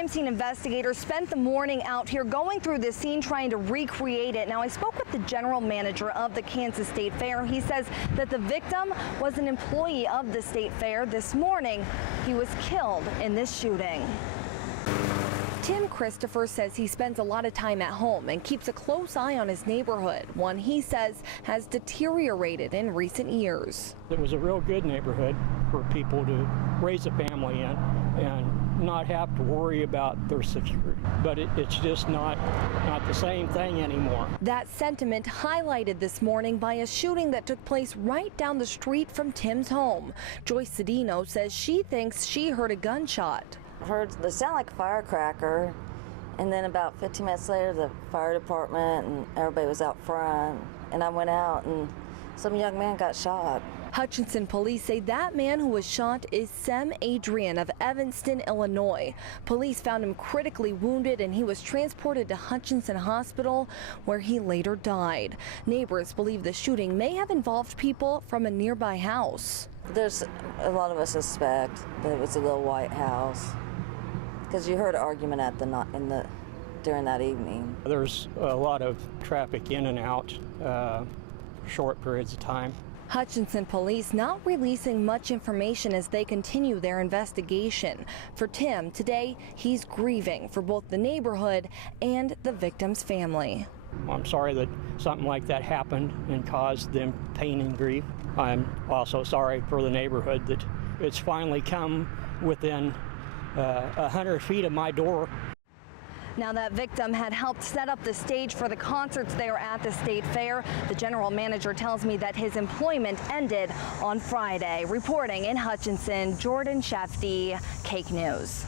crime scene investigators spent the morning out here going through the scene trying to recreate it. Now, I spoke with the general manager of the Kansas State Fair. He says that the victim was an employee of the State Fair. This morning, he was killed in this shooting. Tim Christopher says he spends a lot of time at home and keeps a close eye on his neighborhood, one he says has deteriorated in recent years. It was a real good neighborhood for people to raise a family in and not have to worry about their security. But it's just not the same thing anymore. That sentiment highlighted this morning by a shooting that took place right down the street from Tim's home. Joyce Cedino says she thinks she heard a gunshot. Heard the sound like a firecracker, and then about 15 minutes later the fire department and everybody was out front, and I went out and some young man got shot. Hutchinson police say that man who was shot is Sem Adrian of Evanston, Illinois. Police found him critically wounded and he was transported to Hutchinson Hospital where he later died. Neighbors believe the shooting may have involved people from a nearby house. There's a lot of us suspect that it was a little white house because you heard an argument at during that evening. There's a lot of traffic in and out short periods of time. Hutchinson police not releasing much information as they continue their investigation. For Tim, today he's grieving for both the neighborhood and the victim's family. I'm sorry that something like that happened and caused them pain and grief. I'm also sorry for the neighborhood that it's finally come within 100 feet of my door. Now, that victim had helped set up the stage for the concerts there at the State Fair. The general manager tells me that his employment ended on Friday. Reporting in Hutchinson, Jordan Shefty, Cake News.